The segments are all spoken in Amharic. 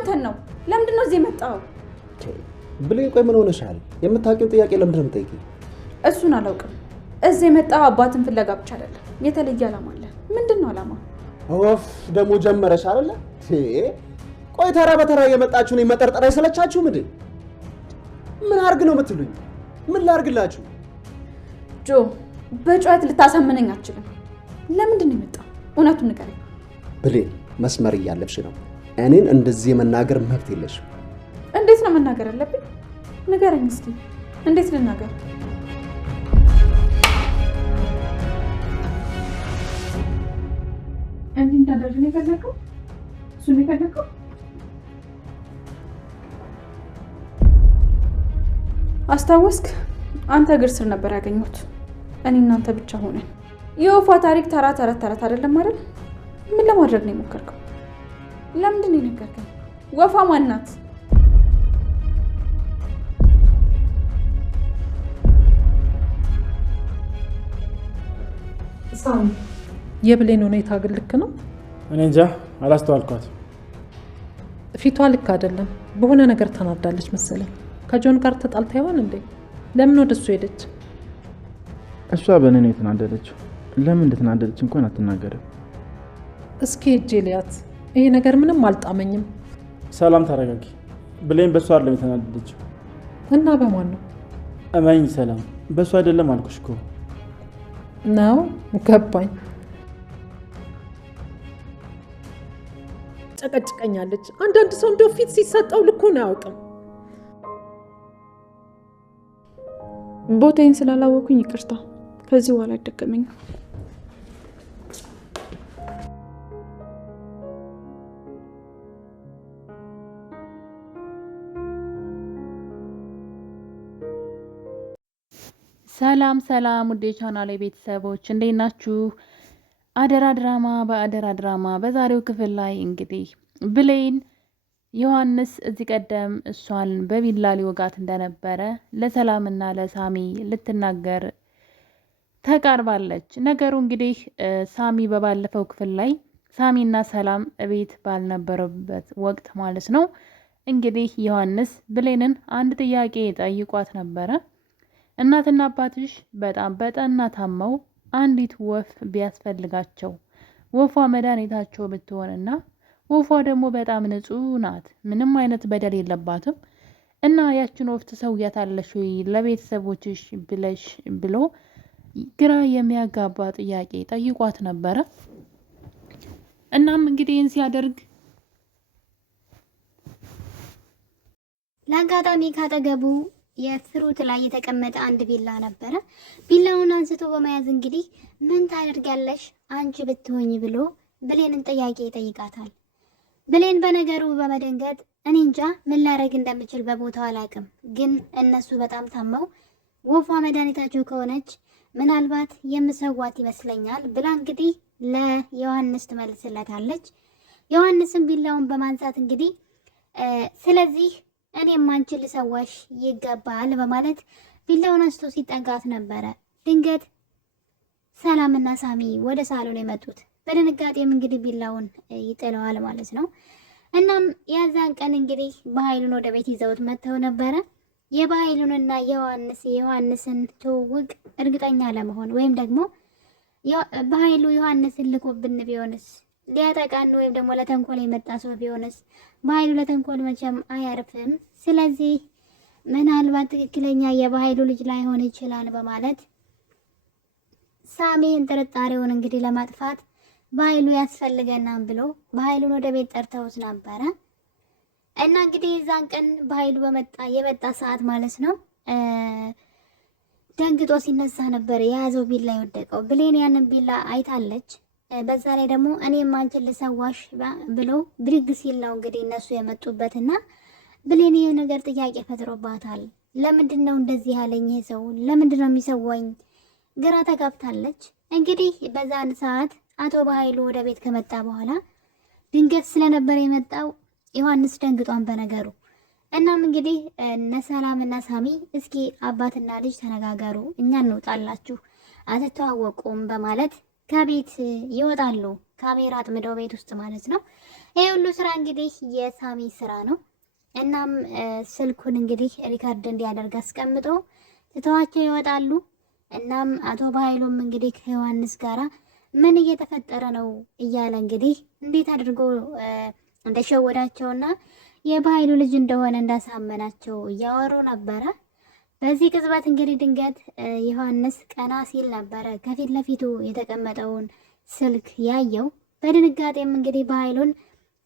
አንተን ነው። ለምንድን ነው እዚህ የመጣው? ብሌን ቆይ ምን ሆነሻል? የምታውቂው ጥያቄ ለምንድን ነው የምትጠይቂው? እሱን አላውቅም። እዚህ የመጣው አባትን ፍለጋ ብቻ አይደለም፣ የተለየ ዓላማ አለ። ምንድን ነው ዓላማ? ኦፍ ደግሞ ጀመረሽ አይደለ? ቆይ ተራ በተራ የመጣችሁ ነው መጠርጠር አይሰለቻችሁ? ምን አርግ ነው የምትሉኝ? ምን ላርግላችሁ? ጆ በጩኸት ልታሳምነኝ አትችልም። ለምንድን ነው የመጣው? እውነቱን ንገረኝ። ብሌን መስመር እያለፍሽ ነው። እኔን እንደዚህ የመናገር መብት የለሽም። እንዴት ነው መናገር ያለብኝ? ንገረኝ እስኪ። እንዴት ልናገር? እንዴ እንዳደረግ ነው የፈለከው? እሱ ነው የፈለከው? አስታወስክ? አንተ እግር ስር ነበር ያገኘሁት። እኔ እናንተ ብቻ ሆነን የወፏ ታሪክ ተራ ተረት አይደለም አይደል? ምን ለማድረግ ነው የሞከርከው? ለምንድን ነው የነገርከኝ? ወፏ ማን ናት? ሳሚ የብሌን ሁኔታ ግን ልክ ነው? እኔ እንጃ አላስተዋልኳት። ፊቷ ልክ አይደለም። በሆነ ነገር ተናዳለች መሰለኝ። ከጆን ጋር ተጣልታ ይሆን እንዴ? ለምን ወደሱ ሄደች? እሷ በእኔ ነው የተናደደችው። ለምን እንደተናደደች እንኳን አትናገርም። እስኪ ሄጄ ልያት። ይሄ ነገር ምንም አልጣመኝም። ሰላም ተረጋጊ። ብሌን በእሷ አይደለም የተናደደችው። እና በማን ነው? እመኝ ሰላም፣ በእሷ አይደለም አልኩሽ እኮ ነው። ገባኝ። ጨቀጭቀኛለች። አንዳንድ ሰው እንደው ፊት ሲሰጠው ልኩን አያውቅም። ቦታዬን ስላላወኩኝ ይቅርታ። ከዚህ በኋላ አይደገመኝም። ሰላም ሰላም ውዴ ቻናሌ ቤተሰቦች እንዴት ናችሁ? አደራ ድራማ በአደራ ድራማ በዛሬው ክፍል ላይ እንግዲህ ብሌን ዮሐንስ እዚህ ቀደም እሷን በቢላ ሊወጋት እንደነበረ ለሰላምና ለሳሚ ልትናገር ተቃርባለች። ነገሩ እንግዲህ ሳሚ በባለፈው ክፍል ላይ ሳሚና ሰላም እቤት ባልነበረበት ወቅት ማለት ነው እንግዲህ ዮሐንስ ብሌንን አንድ ጥያቄ ጠይቋት ነበረ። እናትና አባትሽ በጣም በጠና ታመው አንዲት ወፍ ቢያስፈልጋቸው ወፏ መድኃኒታቸው ብትሆንና ወፏ ደግሞ በጣም ንጹህ ናት፣ ምንም አይነት በደል የለባትም እና ያችን ወፍ ትሰውያታለሽ ወይ ለቤተሰቦችሽ ብለሽ ብሎ ግራ የሚያጋባ ጥያቄ ጠይቋት ነበረ። እናም እንግዲህ ይህን ሲያደርግ ለአጋጣሚ ካጠገቡ የፍሩት ላይ የተቀመጠ አንድ ቢላ ነበረ። ቢላውን አንስቶ በመያዝ እንግዲህ ምን ታደርጋለሽ አንቺ ብትሆኝ ብሎ ብሌንን ጥያቄ ይጠይቃታል። ብሌን በነገሩ በመደንገጥ እኔ እንጃ ምን ላደርግ እንደምችል በቦታው አላውቅም፣ ግን እነሱ በጣም ታመው ወፏ መድኃኒታቸው ከሆነች ምናልባት የምሰዋት ይመስለኛል ብላ እንግዲህ ለዮሐንስ ትመልስለታለች። ዮሐንስም ቢላውን በማንሳት እንግዲህ ስለዚህ እኔም አንቺ ልሰዋሽ ይገባል በማለት ቢላውን አንስቶ ሲጠጋት ነበረ። ድንገት ሰላምና ሳሚ ወደ ሳሎን የመጡት። በድንጋጤም እንግዲህ ቢላውን ይጥለዋል ማለት ነው። እናም ያዛን ቀን እንግዲህ በኃይሉን ወደ ቤት ይዘውት መጥተው ነበረ። የበኃይሉንና የዮሐንስን ትውውቅ እርግጠኛ ለመሆን ወይም ደግሞ በኃይሉ ዮሐንስን ልኮብን ቢሆንስ ሊያጠቃን ወይም ደግሞ ለተንኮል የመጣ ሰው ቢሆንስ በኃይሉ ለተንኮል መቼም አያርፍም። ስለዚህ ምናልባት ትክክለኛ የበኃይሉ ልጅ ላይሆን ይችላል በማለት ሳሚን ጥርጣሬውን እንግዲህ ለማጥፋት በኃይሉ ያስፈልገናል ብሎ በኃይሉን ወደ ቤት ጠርተውት ነበረ። እና እንግዲህ የዛን ቀን በኃይሉ የመጣ ሰዓት ማለት ነው ደንግጦ ሲነሳ ነበር የያዘው ቢላ የወደቀው። ብሌን ያንን ቢላ አይታለች። በዛ ላይ ደግሞ እኔም አንቺን ልሰዋሽ ብሎ ብድግ ሲል ነው እንግዲህ እነሱ የመጡበትና ብሌን ይሄ ነገር ጥያቄ ፈጥሮባታል። ለምንድን ነው እንደዚህ ያለኝ ይሄ ሰው? ለምንድን ነው የሚሰዋኝ? ግራ ተጋብታለች። እንግዲህ በዛን ሰዓት አቶ በኃይሉ ወደ ቤት ከመጣ በኋላ ድንገት ስለነበር የመጣው ዮሐንስ ደንግጧን በነገሩ። እናም እንግዲህ እነ ሰላምና ሳሚ እስኪ አባትና ልጅ ተነጋገሩ፣ እኛ እንውጣላችሁ፣ አትተዋወቁም በማለት ከቤት ይወጣሉ። ካሜራ አጥምደው ቤት ውስጥ ማለት ነው። ይሄ ሁሉ ስራ እንግዲህ የሳሚ ስራ ነው። እናም ስልኩን እንግዲህ ሪካርድ እንዲያደርግ አስቀምጦ ትተዋቸው ይወጣሉ። እናም አቶ በኃይሉም እንግዲህ ከዮሐንስ ጋራ ምን እየተፈጠረ ነው እያለ እንግዲህ እንዴት አድርጎ እንደሸወዳቸውና የበኃይሉ ልጅ እንደሆነ እንዳሳመናቸው እያወሩ ነበረ። በዚህ ቅጽበት እንግዲህ ድንገት ዮሐንስ ቀና ሲል ነበረ ከፊት ለፊቱ የተቀመጠውን ስልክ ያየው። በድንጋጤም እንግዲህ በኃይሉን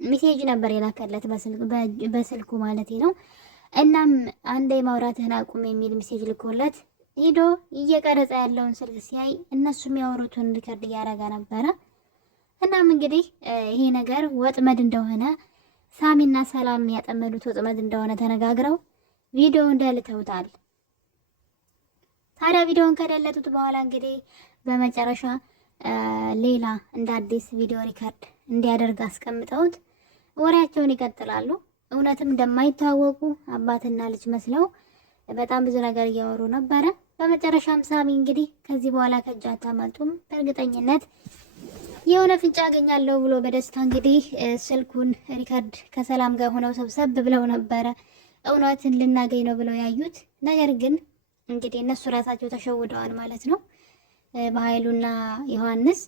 ሜሴጅ ነበር የላከለት በስልኩ ማለት ነው። እናም አንዴ ማውራትህን አቁም የሚል ሜሴጅ ልኮለት ሂዶ እየቀረጸ ያለውን ስልክ ሲያይ እነሱ የሚያወሩትን ሪከርድ እያደረገ ነበረ። እናም እንግዲህ ይሄ ነገር ወጥመድ እንደሆነ ሳሚና ሰላም ያጠመዱት ወጥመድ እንደሆነ ተነጋግረው ቪዲዮውን ደልተውታል። ታዲያ ቪዲዮውን ከደለቱት በኋላ እንግዲህ በመጨረሻ ሌላ እንደ አዲስ ቪዲዮ ሪከርድ እንዲያደርግ አስቀምጠውት ወሬያቸውን ይቀጥላሉ። እውነትም እንደማይታወቁ አባትና ልጅ መስለው በጣም ብዙ ነገር እያወሩ ነበረ። በመጨረሻም ሳሚ እንግዲህ ከዚህ በኋላ ከእጅ አታመልጡም፣ በእርግጠኝነት የሆነ ፍንጭ አገኛለሁ ብሎ በደስታ እንግዲህ ስልኩን ሪከርድ ከሰላም ጋር ሆነው ሰብሰብ ብለው ነበረ እውነትን ልናገኝ ነው ብለው ያዩት። ነገር ግን እንግዲህ እነሱ ራሳቸው ተሸውደዋል ማለት ነው። በኃይሉና ዮሐንስ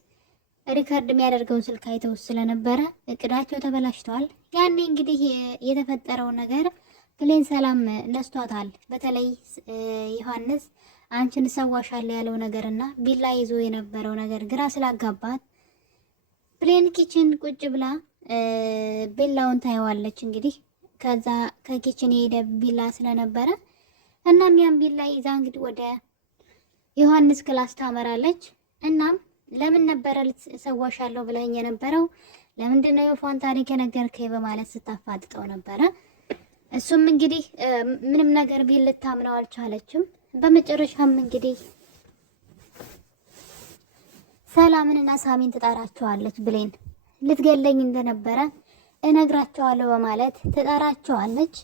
ሪከርድ የሚያደርገውን ስልክ አይተው ስለነበረ እቅዳቸው ተበላሽተዋል። ያኔ እንግዲህ የተፈጠረው ነገር ብሌን ሰላም ነስቷታል። በተለይ ዮሐንስ አንቺን ሰዋሻለሁ ያለው ነገርና ቢላ ይዞ የነበረው ነገር ግራ ስላጋባት ብሌን ኪችን ቁጭ ብላ ቢላውን ታየዋለች። እንግዲህ ከዛ ከኪችን የሄደ ቢላ ስለነበረ እናም ያን ቢላ ይዛ እንግዲህ ወደ ዮሐንስ ክላስ ታመራለች። እናም ለምን ነበረ ሰዋሻለሁ ብለኸኝ የነበረው? ለምንድን ነው የወፏን ታሪክ የነገርከኝ? በማለት ስታፋጥጠው ነበረ። እሱም እንግዲህ ምንም ነገር ቢል ልታምነው አልቻለችም። በመጨረሻም እንግዲህ ሰላምንና ሳሚን ትጠራቸዋለች። ብሌን ልትገለኝ እንደነበረ እነግራቸዋለሁ በማለት ትጠራቸዋለች።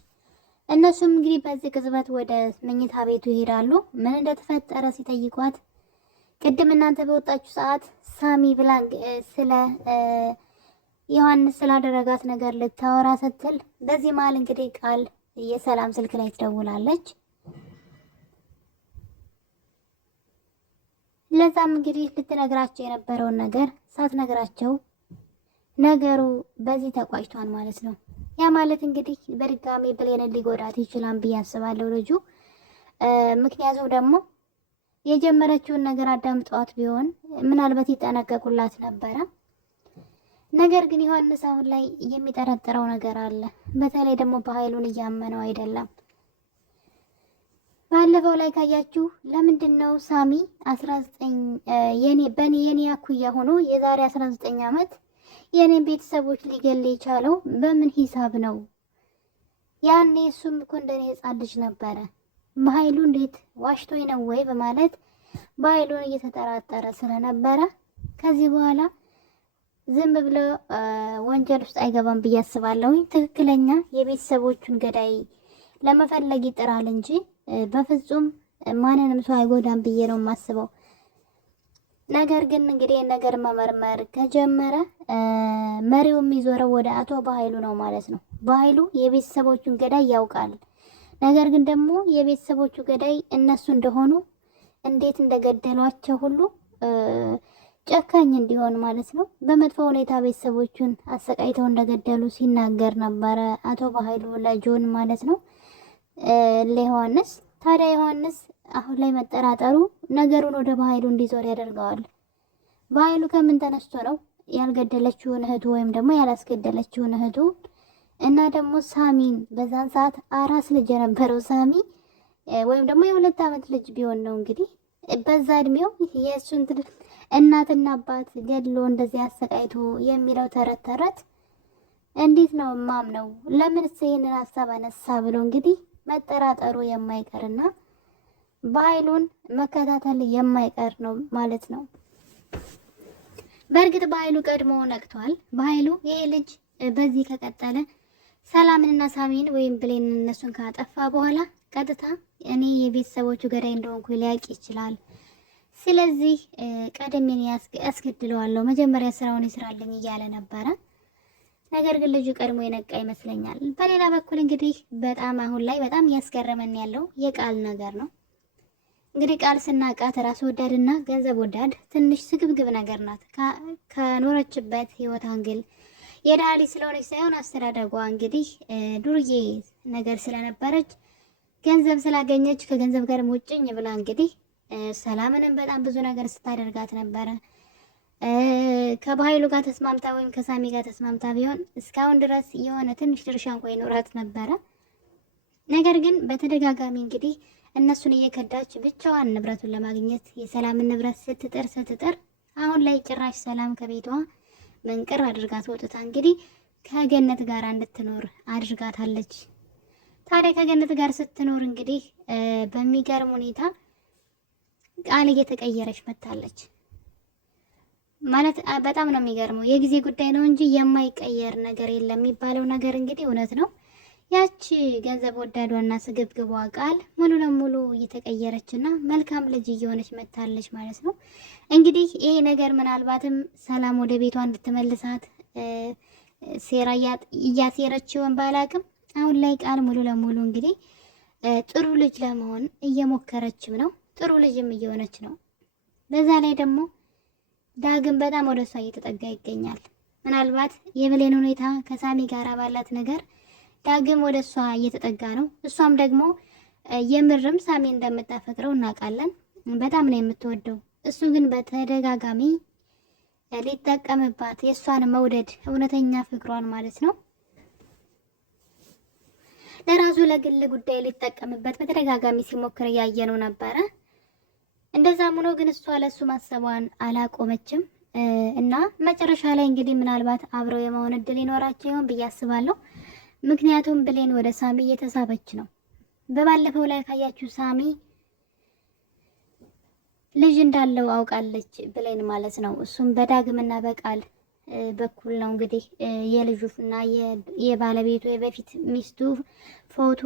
እነሱም እንግዲህ በዚህ ቅጽበት ወደ መኝታ ቤቱ ይሄዳሉ። ምን እንደተፈጠረ ሲጠይቋት ቅድም እናንተ በወጣችሁ ሰዓት ሳሚ ብላ ስለ ዮሐንስ ስላደረጋት ነገር ልታወራ ስትል በዚህ መሀል እንግዲህ ቃል የሰላም ስልክ ላይ ትደውላለች። ለዛም እንግዲህ ልትነግራቸው የነበረውን ነገር ሳትነግራቸው ነገሩ በዚህ ተቋጭቷል ማለት ነው። ያ ማለት እንግዲህ በድጋሚ ብሌንን ሊጎዳት ይችላል ብዬ አስባለሁ ልጁ። ምክንያቱም ደግሞ የጀመረችውን ነገር አዳምጧት ቢሆን ምናልባት ይጠነቀቁላት ነበረ። ነገር ግን ዮሐንስ አሁን ላይ የሚጠረጥረው ነገር አለ። በተለይ ደግሞ በኃይሉን እያመነው አይደለም። ባለፈው ላይ ካያችሁ ለምንድን ነው ሳሚ 19 የኔ አኩያ ሆኖ የዛሬ 19 ዓመት የኔን ቤተሰቦች ሊገል የቻለው በምን ሂሳብ ነው? ያኔ እሱም እኮ እንደኔ ሕፃን ልጅ ነበረ። በኃይሉ እንዴት ዋሽቶኝ ነው ወይ በማለት በኃይሉን እየተጠራጠረ ስለነበረ ከዚህ በኋላ ዝም ብሎ ወንጀል ውስጥ አይገባም ብዬ አስባለሁ። ትክክለኛ የቤተሰቦቹን ገዳይ ለመፈለግ ይጥራል እንጂ በፍጹም ማንንም ሰው አይጎዳም ብዬ ነው የማስበው። ነገር ግን እንግዲህ ነገር መመርመር ከጀመረ መሪው የሚዞረው ወደ አቶ በኃይሉ ነው ማለት ነው። በኃይሉ የቤተሰቦቹን ገዳይ ያውቃል። ነገር ግን ደግሞ የቤተሰቦቹ ገዳይ እነሱ እንደሆኑ እንዴት እንደገደሏቸው ሁሉ ጨካኝ እንዲሆን ማለት ነው። በመጥፎ ሁኔታ ቤተሰቦቹን አሰቃይተው እንደገደሉ ሲናገር ነበረ አቶ በኃይሉ ለጆን ማለት ነው ለዮሐንስ። ታዲያ ዮሐንስ አሁን ላይ መጠራጠሩ ነገሩን ወደ በኃይሉ እንዲዞር ያደርገዋል። በኃይሉ ከምን ተነስቶ ነው ያልገደለችውን እህቱ ወይም ደግሞ ያላስገደለችውን እህቱ እና ደግሞ ሳሚን በዛን ሰዓት አራስ ልጅ የነበረው ሳሚ ወይም ደግሞ የ2 ዓመት ልጅ ቢሆን ነው እንግዲህ በዛ እድሜው የእሱን እናትና አባት ገድሎ እንደዚህ አሰቃይቶ የሚለው ተረት እንዴት ነው ማምነው? ለምንስ ይሄንን ሀሳብ አነሳ ብሎ እንግዲህ መጠራጠሩ የማይቀርና በኃይሉን መከታተል የማይቀር ነው ማለት ነው። በእርግጥ በኃይሉ ቀድሞ ነቅቷል። በኃይሉ ይሄ ልጅ በዚህ ከቀጠለ ሰላምንና ሳሚን ወይም ብሌን እነሱን ካጠፋ በኋላ ቀጥታ እኔ የቤተሰቦቹ ገዳይ እንደሆንኩ ሊያውቅ ይችላል። ስለዚህ ቀደም ያስገድለዋለሁ፣ መጀመሪያ ስራውን ይስራልኝ እያለ ነበረ። ነገር ግን ልጁ ቀድሞ የነቃ ይመስለኛል። በሌላ በኩል እንግዲህ በጣም አሁን ላይ በጣም እያስገረመን ያለው የቃል ነገር ነው። እንግዲህ ቃል ስናቃት ራስ ወዳድና ገንዘብ ወዳድ ትንሽ ስግብግብ ነገር ናት። ከኖረችበት ህይወት አንግል የድሃ ልጅ ስለሆነች ሳይሆን አስተዳደጓ እንግዲህ ዱርዬ ነገር ስለነበረች ገንዘብ ስላገኘች ከገንዘብ ጋር ሙጭኝ ብላ እንግዲህ ሰላምንም በጣም ብዙ ነገር ስታደርጋት ነበረ። ከባይሉ ጋር ተስማምታ ወይም ከሳሚ ጋር ተስማምታ ቢሆን እስካሁን ድረስ የሆነ ትንሽ ድርሻ እንኳን ይኖራት ነበረ። ነገር ግን በተደጋጋሚ እንግዲህ እነሱን እየከዳች ብቻዋን ንብረቱን ለማግኘት የሰላምን ንብረት ስትጥር አሁን ላይ ጭራሽ ሰላም ከቤቷ መንቅር አድርጋት ወጥታ እንግዲህ ከገነት ጋር እንድትኖር አድርጋታለች። ታዲያ ከገነት ጋር ስትኖር እንግዲህ በሚገርም ሁኔታ ቃል እየተቀየረች መታለች። ማለት በጣም ነው የሚገርመው። የጊዜ ጉዳይ ነው እንጂ የማይቀየር ነገር የለም የሚባለው ነገር እንግዲህ እውነት ነው። ያቺ ገንዘብ ወዳዷና ስግብግቧ ቃል ሙሉ ለሙሉ እየተቀየረችና መልካም ልጅ እየሆነች መታለች ማለት ነው። እንግዲህ ይሄ ነገር ምናልባትም ሰላም ወደ ቤቷ እንድትመልሳት ሴራ እያሴረችውን ባላቅም አሁን ላይ ቃል ሙሉ ለሙሉ እንግዲህ ጥሩ ልጅ ለመሆን እየሞከረችም ነው። ጥሩ ልጅም እየሆነች ነው። በዛ ላይ ደግሞ ዳግም በጣም ወደ እሷ እየተጠጋ ይገኛል። ምናልባት የብሌን ሁኔታ ከሳሚ ጋር ባላት ነገር ዳግም ወደ እሷ እየተጠጋ ነው። እሷም ደግሞ የምርም ሳሚ እንደምታፈቅረው እናውቃለን። በጣም ነው የምትወደው። እሱ ግን በተደጋጋሚ ሊጠቀምባት የእሷን መውደድ እውነተኛ ፍቅሯን ማለት ነው ለራሱ ለግል ጉዳይ ሊጠቀምበት በተደጋጋሚ ሲሞክር እያየነው ነበረ። እንደዛም ሆኖ ግን እሷ ለሱ ማሰቧን አላቆመችም እና መጨረሻ ላይ እንግዲህ ምናልባት አብረው የመሆን እድል ይኖራቸው ይሆን ብዬ አስባለሁ። ምክንያቱም ብሌን ወደ ሳሚ እየተሳበች ነው። በባለፈው ላይ ካያችሁ ሳሚ ልጅ እንዳለው አውቃለች ብሌን ማለት ነው። እሱም በዳግምና በቃል በኩል ነው እንግዲህ የልጁና የባለቤቱ የበፊት ሚስቱ ፎቶ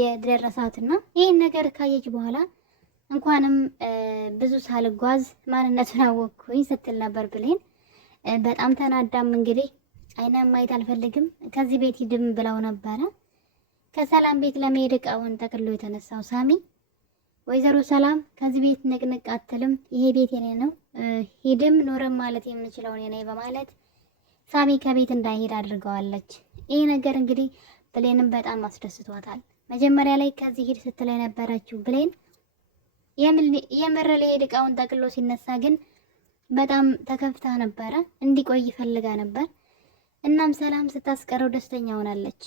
የደረሳትና ይህን ነገር ካየች በኋላ እንኳንም ብዙ ሳልጓዝ ማንነቱን አወቅኩኝ ስትል ነበር ብሌን። በጣም ተናዳም እንግዲህ አይናም ማየት አልፈልግም ከዚህ ቤት ሂድም ብለው ነበረ። ከሰላም ቤት ለመሄድ እቃውን ጠቅሎ የተነሳው ሳሚ ወይዘሮ ሰላም ከዚህ ቤት ንቅንቅ አትልም፣ ይሄ ቤት የኔ ነው፣ ሂድም ኖርም ማለት የምችለው እኔ ነኝ በማለት ሳሚ ከቤት እንዳይሄድ አድርገዋለች። ይህ ነገር እንግዲህ ብሌንም በጣም አስደስቷታል። መጀመሪያ ላይ ከዚህ ሂድ ስትል የነበረችው ብሌን የምር ሊሄድ እቃውን ጠቅሎ ሲነሳ ግን በጣም ተከፍታ ነበረ፣ እንዲቆይ ፈልጋ ነበር። እናም ሰላም ስታስቀረው ደስተኛ ሆናለች።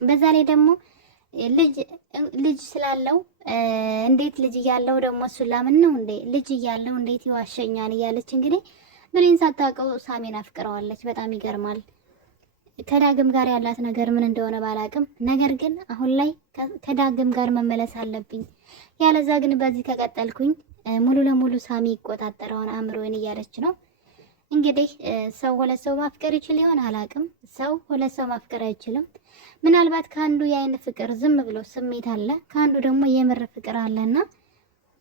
በዛ ላይ ደግሞ ልጅ ስላለው እንዴት ልጅ እያለው ደግሞ እሱ ላምን ነው እንዴ ልጅ እያለው እንዴት ይዋሸኛል እያለች እንግዲህ ብሌን ሳታውቀው ሳሚን አፍቅረዋለች። በጣም ይገርማል። ከዳግም ጋር ያላት ነገር ምን እንደሆነ ባላቅም፣ ነገር ግን አሁን ላይ ከዳግም ጋር መመለስ አለብኝ፣ ያለዛ ግን በዚህ ከቀጠልኩኝ ሙሉ ለሙሉ ሳሚ ይቆጣጠረውን አእምሮዬን እያለች ነው። እንግዲህ ሰው ሁለት ሰው ማፍቀር ይችል ይሆን አላቅም። ሰው ሁለት ሰው ማፍቀር አይችልም። ምናልባት ከአንዱ የአይን ፍቅር ዝም ብሎ ስሜት አለ፣ ከአንዱ ደግሞ የምር ፍቅር አለና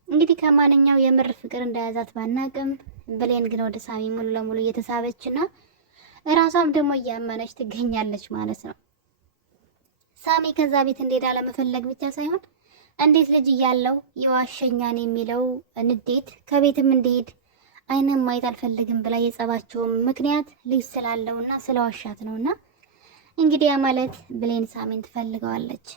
እንግዲህ ከማንኛው የምር ፍቅር እንደያዛት ባናቅም፣ ብሌን ግን ወደ ሳሚ ሙሉ ለሙሉ እየተሳበችና እራሷም ደግሞ እያመነች ትገኛለች ማለት ነው። ሳሚ ከዛ ቤት እንዴት አለመፈለግ ብቻ ሳይሆን እንዴት ልጅ እያለው የዋሸኛን የሚለው ንዴት ከቤትም እንዲሄድ አይንም ማየት አልፈልግም ብላ የጸባቸውም ምክንያት ልጅ ስላለውና ስለዋሻት ነውና እንግዲህ ማለት ብሌን ሳሚን ትፈልገዋለች።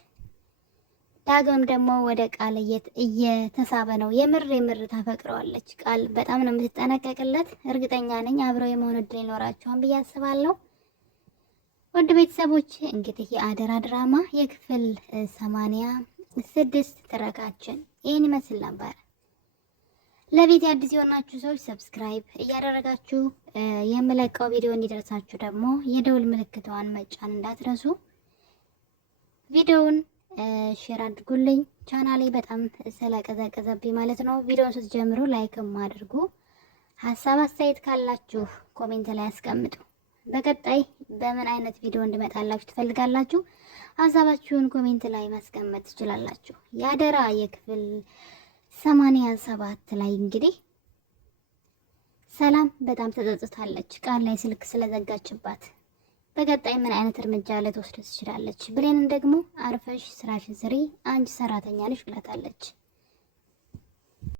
ዳግም ደግሞ ወደ ቃል እየተሳበ ነው። የምር ታፈቅረዋለች። ቃል በጣም ነው የምትጠነቀቅለት። እርግጠኛ ነኝ አብረው የመሆን እድል ይኖራቸዋል ብዬ አስባለሁ። ወድ ቤተሰቦች እንግዲህ የአደራ ድራማ የክፍል 86 ትረካችን ይህን ይመስል ነበር። ለቤት አዲስ የሆናችሁ ሰዎች ሰብስክራይብ እያደረጋችሁ የምለቀው ቪዲዮ እንዲደርሳችሁ ደግሞ የደውል ምልክቷን መጫን እንዳትረሱ። ቪዲዮውን ሼር አድርጉልኝ። ቻናሌ በጣም ስለቀዘቀዘብኝ ማለት ነው። ቪዲዮውን ስትጀምሩ ላይክም አድርጉ። ሀሳብ አስተያየት ካላችሁ ኮሜንት ላይ አስቀምጡ። በቀጣይ በምን አይነት ቪዲዮ እንድመጣላችሁ ትፈልጋላችሁ? ሀሳባችሁን ኮሜንት ላይ ማስቀመጥ ትችላላችሁ። የአደራ የክፍል 87 ላይ እንግዲህ ሰላም በጣም ተጸጽታለች ቃል ላይ ስልክ ስለዘጋችባት። በቀጣይ ምን አይነት እርምጃ ልትወስድ ትችላለች? ብሌንን ደግሞ አርፈሽ ስራሽን ስሪ፣ አንቺ ሰራተኛ ነሽ ብላታለች።